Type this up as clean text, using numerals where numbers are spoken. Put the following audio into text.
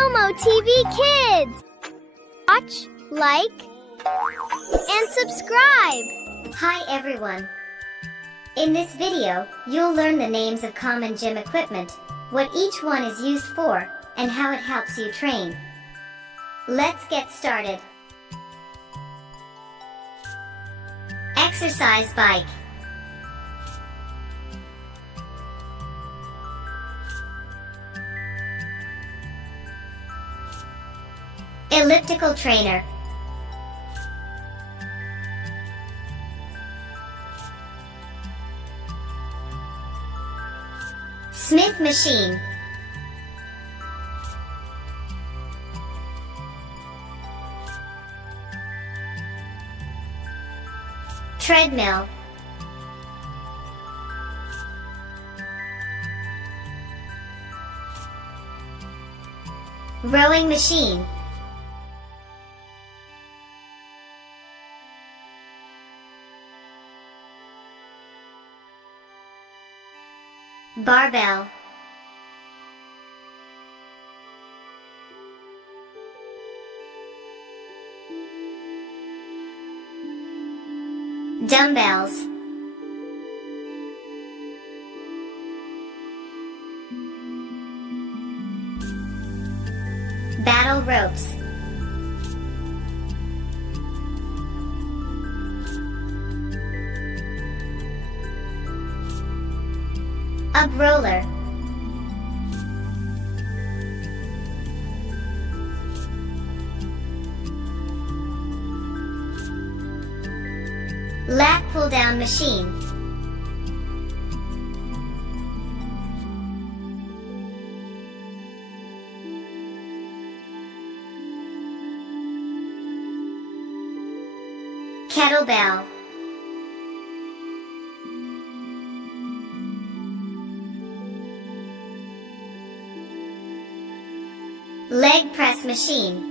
Momo TV Kids! Watch, like, and subscribe! Hi everyone! In this video, you'll learn the names of common gym equipment, what each one is used for, and how it helps you train. Let's get started. Exercise bike. Elliptical trainer. Smith machine. Treadmill. Rowing machine. Barbell. Dumbbells. Battle ropes. Up roller. Lat Pulldown machine. Kettlebell. Leg press machine.